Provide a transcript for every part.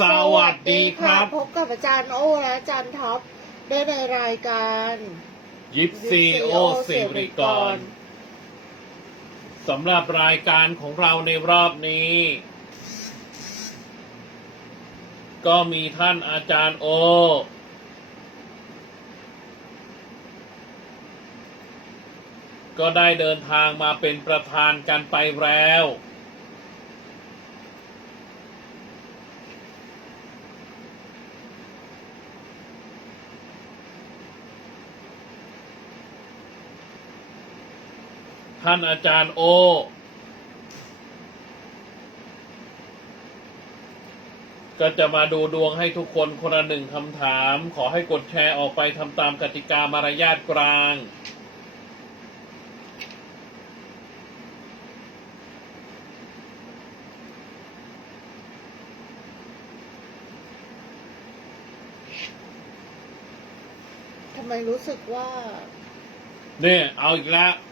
สวัสดีครับ พบกับอาจารย์โอและอาจารย์ท็อปได้ในรายการยิปซีโอสิริกรสำหรับรายการของเราในรอบนี้ ก็มีท่านอาจารย์โอ ก็ได้เดินทางมาเป็นประธานกันไปแล้ว ท่านอาจารย์โอ ก็จะมาดูดวงให้ทุกคนคนละหนึ่งคำถาม ขอให้กดแชร์ออกไปทำตามกติกามารยาทกลางทำไมรู้สึกว่า เนี่ย เอาอีกแล้วหืม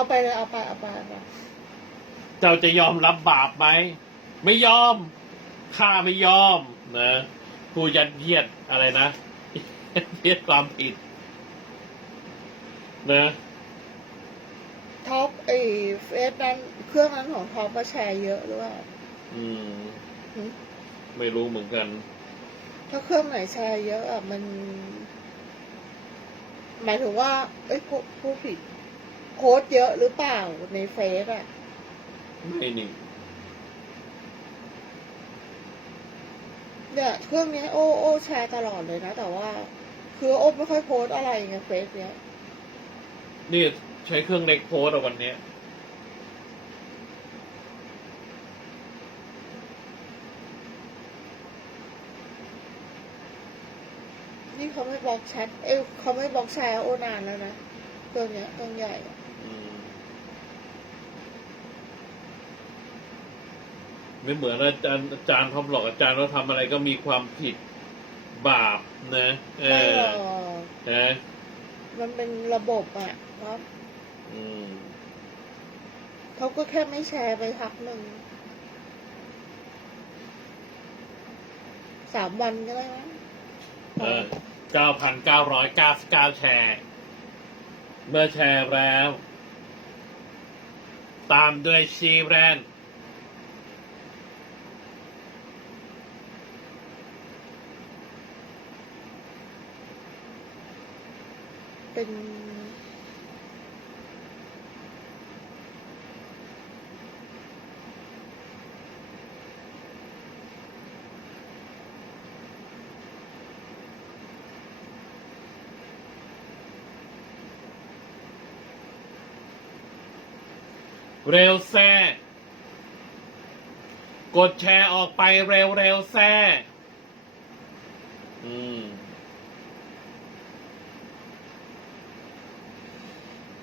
เอาไปเลยเอาไปเอาไปเอาไปเจ้าจะยอมรับบาปไหม ไม่ยอม ข้าไม่ยอมนะผู้ยัดเยียดอะไรนะยัดเยียดความผิด นะท็อปไอเฟซนั้นเครื่องนั้นของท็อปมาแชร์เยอะหรือเปล่าอืมหืม ไม่รู้เหมือนกัน ถ้าเครื่องไหนแชร์เยอะอะมัน หมายถึงว่า เอ้ยผู้ผู้ผิด โพสต์เยอะหรือเปล่าในเฟซอะไม่นี่เนี่ยเครื่องเนี้ยโอ้โอ้แชร์ตลอดเลยนะ แต่ว่า คือโอ้ไม่ค่อยโพสต์อะไรไงเฟซเนี้ย นี่ใช้เครื่องเล็กโพสต์อะวันเนี้ยนี่เขาไม่บล็อกแชท เอ้ยเขาไม่บล็อกแชร์โอนานแล้วนะ ตัวเนี้ยตัวใหญ่อะ อืม ไม่เหมือนอาจารย์อาจารย์ทอมหรอกอาจารย์เราทำอะไรก็มีความผิดบาปนะ เอไม่อหรอกนะมันเป็นระบบอะครับอืมเขาก็แค่ไม่แชร์ไปพักหนึ่งสามวันก็ได้มั้งเออเก้าพันเก้าร้อยเก้าสิบเก้าแชร์ เมื่อแชร์แล้ว ตามด้วยชีแบรนด์ เป็น เร็วแซ่กดแชร์ออกไปเร็วเร็วแซ่อืม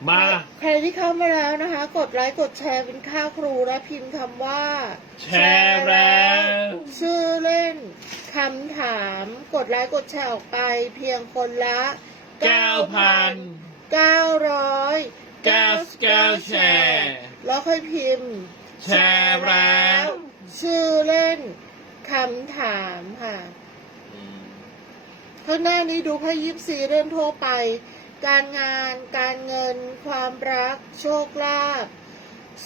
มาใครที่เข้ามาแล้วนะคะ กดไลค์กดแชร์เป็นค่าครูและพิมพ์คำว่า แชร์แล้วชื่อเล่นคำถาม กดไลค์กดแชร์ออกไปเพียงคนละเก้าพันเก้าร้อยเก้าสิบเก้าแชร์แล้วค่อยพิมพ์ แชร์แล้ว ชื่อเล่นคำถามค่ะอืมข้างหน้านี้ดูไพ่ยิปซีเรื่องทั่วไป การงาน การเงิน ความรัก โชคลาภ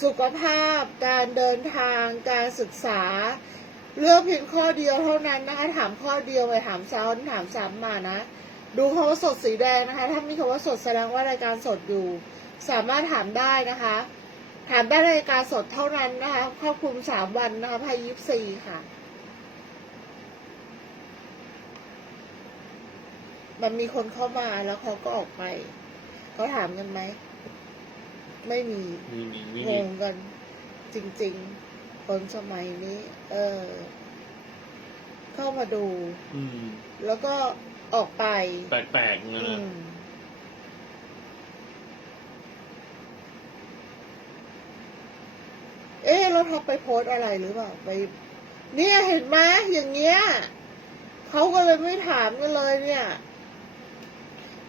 สุขภาพ การเดินทาง การศึกษา เลือกเพียงข้อเดียวเท่านั้นนะคะ ถามข้อเดียวไปถามซ้อนถามซ้ำมานะ ดูคำว่าสดสีแดงนะคะ ถ้ามีคำว่าสดแสดงว่ารายการสดอยู่ สามารถถามได้นะคะ ถามได้รายการสดเท่านั้นนะคะ ครอบคลุมสามวันนะคะพ่ยิปซีค่ะ มันมีคนเข้ามาแล้วเขาก็ออกไป เขาถามกันไหม ไม่มีมีมีมีงมีงกัน จริง ๆ คนสมัยนี้ เออ เข้ามาดู อืม แล้วก็ออกไป แปลกๆนะอืมเอ๊ะแล้วท็อปไปโพสต์อะไรหรือเปล่าไป เนี่ยเห็นไหมอย่างเงี้ยเขาก็เลยไม่ถามกันเลยเนี่ย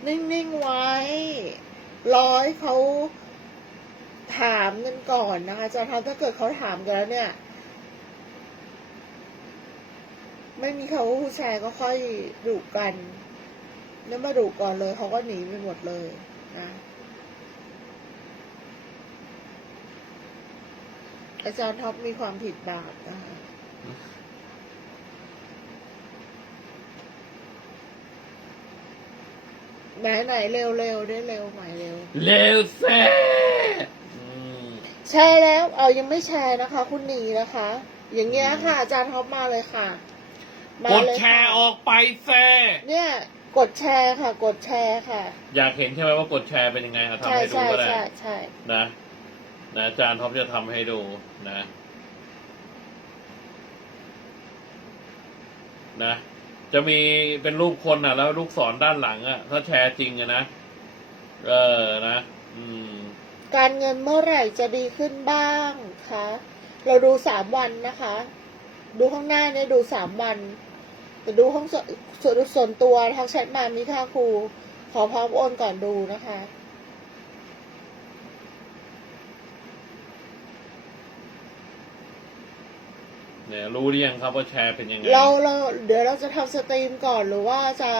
นิ่งๆไว้รอให้เขาถามกันก่อนนะคะจะทำถ้าเกิดเขาถามกันแล้วเนี่ย ไม่มีเขาผู้ชายก็ค่อยดุกันแล้วมาดุก่อนเลยเขาก็หนีไปหมดเลยนะอาจารย์ท็อปมีความผิดบาปนะคะ ไหนไหนเร็วเร็วได้เร็วไหนเร็วเลวแซ่อืมแชร์แล้ว เอายังไม่แชร์นะคะ คุณหนีนะคะ อย่างเงี้ยค่ะ อาจารย์ท็อปมาเลยค่ะมากดเลยแชค่ะร์ออกไปแซ่เนี่ย กดแชร์ค่ะ กดแชร์ค่ะ อยากเห็นใช่ไหมว่ากดแชร์เป็นยังไงเอาทำใช่ให้ดูใช่ก็ได้ ใช่ใช่ นะนะอาจารย์ท็อปจะทำให้ดูนะ นะ จะมีเป็นรูปคนอะ แล้วลูกศรด้านหลังอะ ถ้าแชร์จริงอะนะ เออนะอืม การเงินเมื่อไหร่จะดีขึ้นบ้างคะ เราดูสามวันนะคะ ดูข้างหน้าเนี่ยดูสามวันแต่ดูห้องส่วนส่วนส่วนตัวทางแชทมามีค่าครู ขอพร้อมโอนก่อนดูนะคะ เนี่ยรู้หรือยังครับว่าแชร์เป็นยังไง เราเราเดี๋ยวเราจะทำสตรีมก่อนหรือว่าจะ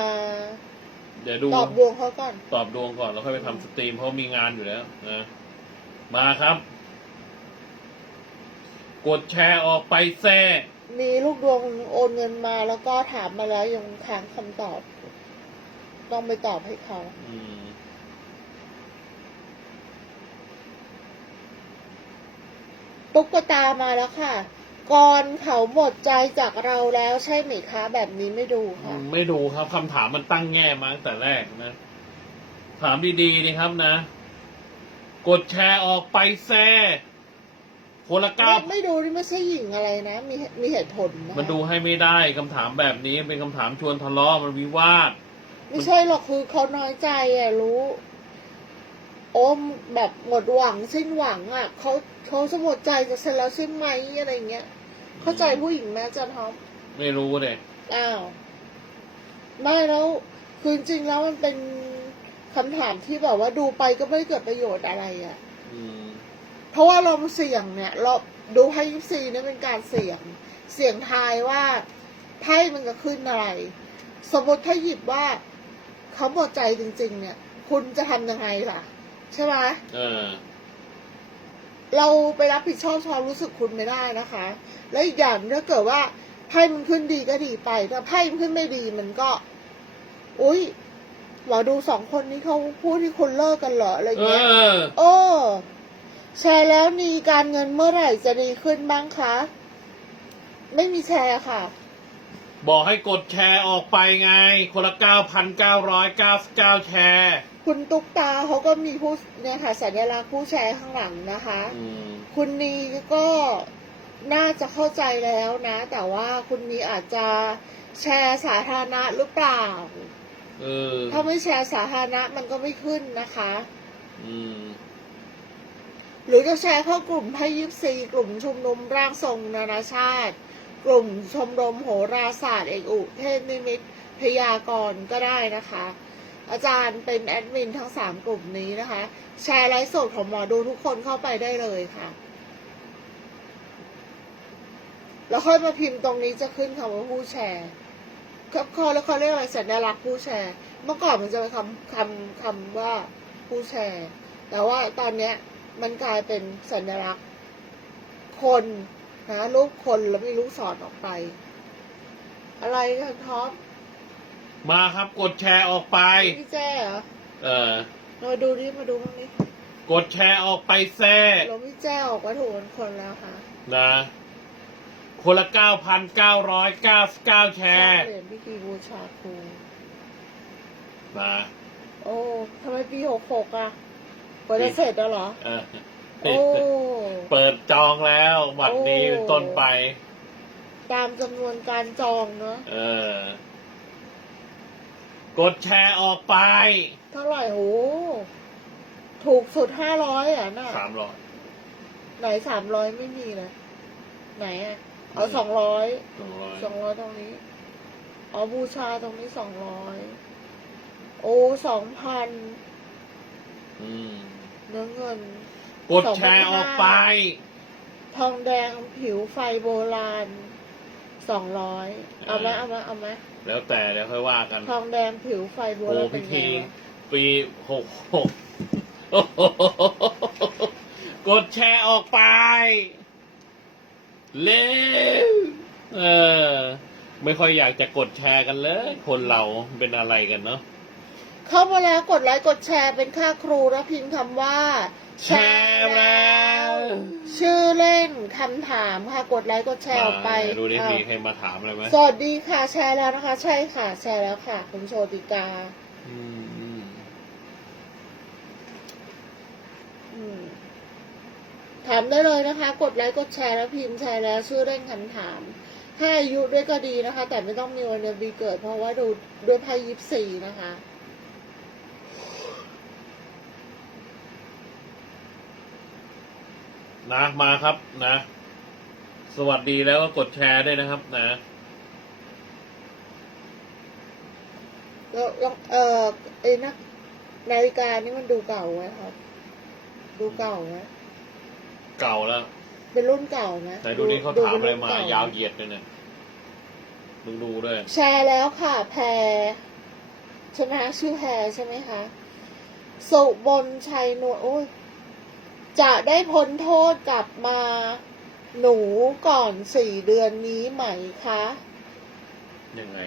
เดี๋ยวดูตอบดวงเขาก่อน ตอบดวงก่อนแล้วค่อยไปทำสตรีมเพราะมีงานอยู่แล้วนะมาครับ กดแชร์ออกไปแซ่มีลูกดวงโอนเงินมาแล้วก็ถามมาแล้วยังค้างคำตอบ ต้องไปตอบให้เขาอืมตุ๊กตามาแล้วค่ะ ก่อนเขาหมดใจจากเราแล้วใช่ไหมคะ แบบนี้ไม่ดูค่ะไม่ดูครับคำถามมันตั้งแง่มาตั้งแต่แรกนะ ถามดีๆนี่ครับนะ กดแชร์ออกไปแซ่คนละเก้าไม่ไม่ดูนี่ไม่ใช่หญิงอะไรนะ มีมีเหตุผลนะมันดูให้ไม่ได้คำถามแบบนี้เป็นคำถามชวนทะเลาะมันวิวาท ไม่ใช่หรอกคือเขาน้อยใจอะรู้ โอมแบบหมดหวังสิ้นหวังอะเขาเขาจะหมดใจจะเสร็จแล้วใช่ไหมอะไรเงี้ย เข้าใจผู้หญิงไหมอาจันท็อปไม่รู้เลยอ้าวไม่แล้วคือจริงๆแล้วมันเป็นคำถามที่แบบว่าดูไปก็ไม่เกิดประโยชน์อะไรอะอืมเพราะว่าเราเสี่ยงเนี่ย เราดูไพ่ยิปซีเนี่ยเป็นการเสี่ยง เสี่ยงทายว่าไพ่มันจะขึ้นอะไร สมมติถ้าหยิบว่าเขาหมดใจจริง ๆ เนี่ย คุณจะทำยังไงล่ะ ใช่ไหมเออ เราไปรับผิดชอบความรู้สึกคุณไม่ได้นะคะ และอีกอย่างถ้าเกิดว่าไพ่มันขึ้นดีก็ดีไปถ้าไพ่มันขึ้นไม่ดีมันก็ อุ้ยหมอดูสองคนนี้เขาพูดที่คุณเลิกกันเหรออะไรเอเงี้ยอโอ้แชร์แล้วมีการเงินเมื่อไหร่จะดีขึ้นบ้างคะ ไม่มีแชร์ค่ะ บอกให้กดแชร์ออกไปไง คนละเก้าพันเก้าร้อยเก้าเก้าแชร์ คุณตุ๊กตาเขาก็มีผู้เนี่ยค่ะสัญลักษณ์ผู้แชร์ข้างหลังนะคะ อืมคุณนีก็น่าจะเข้าใจแล้วนะ แต่ว่าคุณนีอาจจะแชร์สาธารณะหรือเปล่า เออถ้าไม่แชร์สาธารณะมันก็ไม่ขึ้นนะคะ อืมหรือจะแชร์เข้ากลุ่มไพ่ยิปซีกลุ่มชุมนุมร่างทรงนานาชาติ กลุ่มชมรมโหราศาสตร์เอกอุเทศนิมิตพยากรณ์ก็ได้นะคะ อาจารย์เป็นแอดมินทั้งสามกลุ่มนี้นะคะ แชร์ไลฟ์สดของหมอดูทุกคนเข้าไปได้เลยค่ะ แล้วค่อยมาพิมพ์ตรงนี้จะขึ้นคำว่าผู้แชร์ครับคอแล้วเขาเรียกอะไรสัญลักษณ์ผู้แชร์ เมื่อก่อนมันจะเป็นคำคำคำว่าผู้แชร์ แต่ว่าตอนเนี้ยมันกลายเป็นสัญลักษณ์คนนะรูปคนแล้วมีลูกศรออกไป อะไรกันท็อป มาครับกดแชร์ออกไป พี่แจ้เหรอเออมาดูนี่มาดูบ้างนี่กดแชร์ออกไปแซ่เราพี่แจ้ออกวัตถุมงคลแล้วค่ะนะ คนละเก้าพันเก้าร้อยเก้าเก้าแชสร้างร์ เหรียญพิธีบูชาครูนะโอ้ทำไมปีหกหกอะกว่าจะเสร็จแล้วเหรอ เออโอ้เปิดจองแล้วบัตรนี้โอ้เป็นต้นไป ตามจำนวนการจองเนาะเออ กดแชร์ออกไปเท่าไหร่โอ้ถูกสุดห้าร้อยอะน่ะสามร้อยไหนสามร้อยไม่มีเลยไหนอะเอาสองร้อยสองร้อยสองร้อยตรงนี้อ๋อบูชาตรงนี้สองร้อยโอ้สองพันอืมเนื้อเงินกดแชร์ออกไป ทองแดงผิวไฟโบราณสองร้อยเอาไหมเอาไหมเอาไหม แล้วแต่เดี๋ยวค่อยว่ากันทองแดงผิวไฟบัวโอ้แล้วพิเป็นไงธีวะปีหกหกโอ้โหกดแชร์ออกไป เร็วเออ ไม่ค่อยอยากจะกดแชร์กันเลย คนเราเป็นอะไรกันเนาะ เข้ามาแล้วกดไลค์กดแชร์เป็นค่าครูแล้วพิมพ์คำว่า แชร์แล้ว ชื่อเล่นคำถามค่ะกดไลค์กดแชร์ออกไปมาดูดิอะมีใครมาถามอะไรไหมสวัสดีค่ะแชร์แล้วนะคะ ใช่ค่ะ แชร์แล้วค่ะ คุณโชติกาอืมอืมอืมถามได้เลยนะคะ กดไลค์กดแชร์แล้วพิมพ์แชร์แล้วชื่อเล่นคำถามให้อายุด้วยก็ดีนะคะ แต่ไม่ต้องมีวันเดือนปีเกิด เพราะว่าดูด้วยไพ่ยิปซีนะคะ นะมาครับนะ สวัสดีแล้วก็กดแชร์ด้วยนะครับ นะแล้วแล้วเออไอ้นักนาฬิกานี่มันดูเก่าไหมครับ ดูเก่าไหมเก่าแล้วเป็นรุ่นเก่าไหมไหนดูนี่เขาดูถามป็นอะไรนมาเก่ยาวเหยียดเลยเนี่ยดูดูด้วยแชร์แล้วค่ะแพรใช่ไหมคะชื่อแพรใช่ไหมคะ สุบนชัยนวลโอ้ย จะได้พ้นโทษกลับมาหนูก่อนสี่เดือนนี้ไหมคะ ยังไง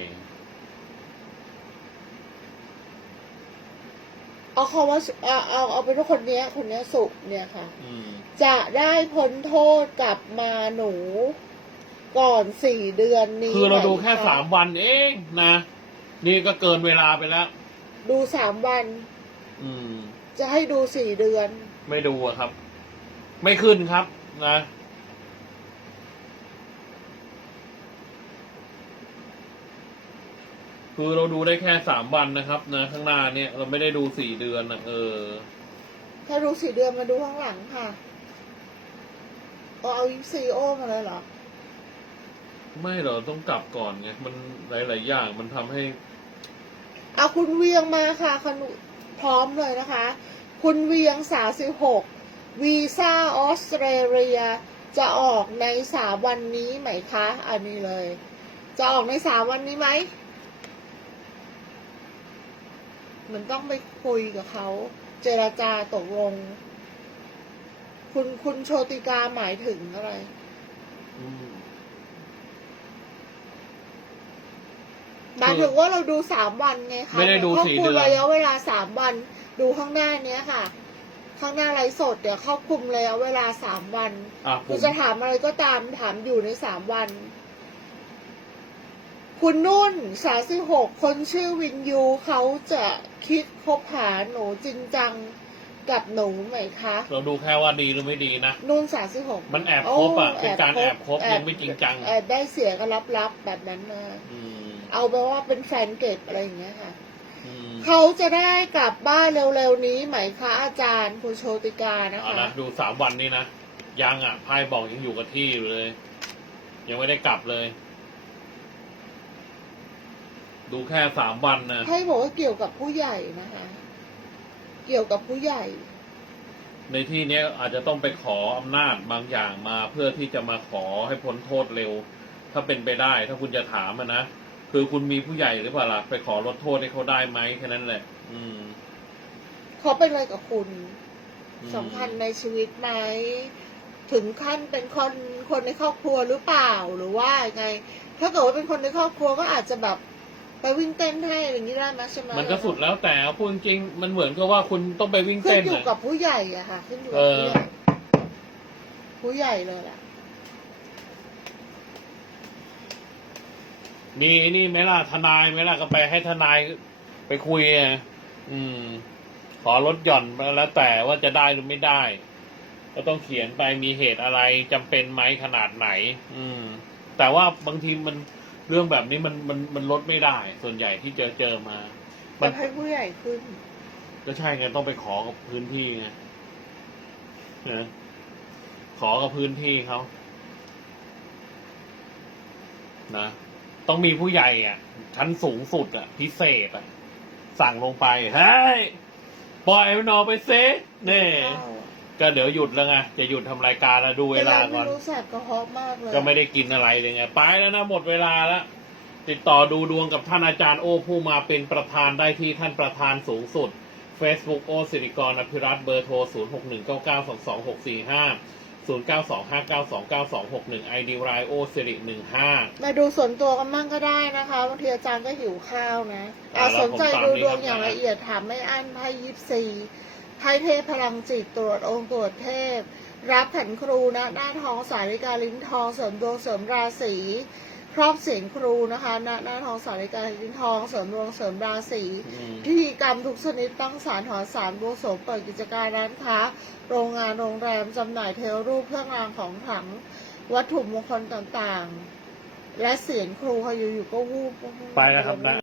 เอาคำว่าเอาเอาเอาเป็นว่าคนเนี้ย คนเนี้ยสุเนี่ยค่ะ อืม จะได้พ้นโทษกลับมาหนูก่อนสี่เดือนนี้คือเราดูไหแค่ะสามวันเองนะ นี่ก็เกินเวลาไปแล้ว ดูสามวัน อืม จะให้ดูสี่เดือน ไม่ดูอะครับ ไม่ขึ้นครับ นะ คือเราดูได้แค่สามวันนะครับ นะ ข้างหน้าเนี่ยเราไม่ได้ดูสี่เดือนนะเออ ถ้าดูสี่เดือนมาดูข้างหลังค่ะก็เอายิปซีโอมาเลยเหรอ ไม่หรอกต้องกลับก่อนไงมันหลาย ๆ อย่างมันทำให้ เอาคุณเวียงมาค่ะคุณ พร้อมเลยนะคะ คุณเวียงสาสิบหกวีซ่าออสเตรเลีย จะออกในสามวันนี้ไหมคะ อันนี้เลย จะออกในสามวันนี้ไหมมือนต้องไปคุยกับเขา เจราจาตกลง คุณคุณโชติกาหมายถึงอะไร อืม หมายถึงว่าเราดูสามวันไงคะไม่ได้ดูครอบสี่คลุมเดือนระยะเวลาสามวัน ดูข้างหน้าเนี้ยค่ะ ข้างหน้าไลฟ์สดเดี๋ยวครอบคลุมระยะเวลาสามวัน อะผคุณมจะถามอะไรก็ตามถามอยู่ในสามวัน คุณนุ่นสาสิหกคนชื่อวินยูเขาจะคิดคบหาหนูจริงจังกับหนูไหมคะ เราดูแค่ว่าดีหรือไม่ดีนะ นุ่นสาสิหกมันแอบคบอะเป็นการแอบคบยังไม่จริงจัง แอบได้เสียกันลับๆแบบนั้นนะ อืม เอาไปว่าเป็นแฟนเก็บอะไรอย่างเงี้ยค่ะ อืมเขาจะได้กลับบ้านเร็วๆนี้ไหมคะอาจารย์คุณโชติกานะเอาคะ นะดูสามวันนี้นะยังอะไพ่บอกยังอยู่กับที่อยู่เลย ยังไม่ได้กลับเลย ดูแค่สามวันนะให้บอกว่าเกี่ยวกับผู้ใหญ่นะคะ เกี่ยวกับผู้ใหญ่ ในที่เนี้ยอาจจะต้องไปขออำนาจบางอย่างมา เพื่อที่จะมาขอให้พ้นโทษเร็ว ถ้าเป็นไปได้ ถ้าคุณจะถามอะนะ คือคุณมีผู้ใหญ่หรือเปล่าล่ะไปขอลดโทษให้เขาได้ไหมแค่นั้นแหละ อืม เขาเป็นอะไรกับคุณอืม สำคัญในชีวิตไหมถึงขั้นเป็นคนคนในครอบครัวหรือเปล่าหรือว่าไง ถ้าเกิดว่าเป็นคนในครอบครัวก็อาจจะแบบไปวิ่งเต้นให้อะไรอย่างนี้ได้ไหมใช่ไหมมันก็สุดแล้วแต่เอาพูดจริงๆมันเหมือนกับว่าคุณต้องไปวิ่งขึ้เต้นนอยู่อะ กับผู้ใหญ่อะค่ะ ขึ้นอยู่กับเออผู้ใหญ่ผู้ใหญ่เลยแหละ มีนี่ไหมล่ะทนายไหมล่ะก็ไปให้ทนายไปคุยอะอืม ขอลดหย่อนแล้วแต่ว่าจะได้หรือไม่ได้ ก็ต้องเขียนไปมีเหตุอะไรจำเป็นไหมขนาดไหน อืม แต่ว่าบางทีมันเรื่องแบบนี้มันมันมันลดไม่ได้ ส่วนใหญ่ที่เจอเจอมา มัแต่นให้ผู้ใหญ่ขึ้น ก็ใช่ไงต้องไปขอกับพื้นที่ไงนะขอกับพื้นที่เขานะ ต้องมีผู้ใหญ่อะ ชั้นสูงสุดอะ พิเศษอะ สั่งลงไปเฮ้ยปล่อยมันออกไปเซเนี่ยเข้าอะก็เดี๋ยวหยุดแล้วไงจะหยุดทำรายการแล้วดูเวลาก่อนไม่รู้แสบกระเพาะมากเลยก็ไม่ได้กินอะไรเลยไงไปแล้วนะหมดเวลาแล้ว ติดต่อดูดวงกับท่านอาจารย์โอผู้มาเป็นประธานได้ที่ท่านประธานสูงสุด Facebook โอสิริกรอภิรัตน์เบอร์โทร 0 6 1 9 9 2 2 6 4 5 0 9 2 5 9 2 9 2 6 1 ID รายโอสิริ15 มาดูส่วนตัวกันบ้างก็ได้นะคะบางทีอาจารย์ก็หิวข้าวนะอ่าอ่าแล้วสนใจผมตามดูนี้ดวงครับ อย่างละเอียดถามไม่อั้นไพ่ยิปซีไพ่เทพพลังจิตตรวจองค์ตรวจเทพ รับผันครูนะหน้าทองสาริกาลิ้นทองเสริมดวงเสริมราศี ครอบเสียงครูนะคะหน้าหน้าทองสาริกาลิ้นทองเสริมดวงเสริมราศีอืมพิธีกรรมทุกชนิดตั้งศาลหอศาลบวงสรวงเปิดกิจการร้านค้า โรงงานโรงแรมจำหน่ายเทวรูปเครื่องรางของขลังวัตถุมงคลต่างๆ และเสียงครูค่ะอยู่ๆก็วูบไปแล้วครับนะ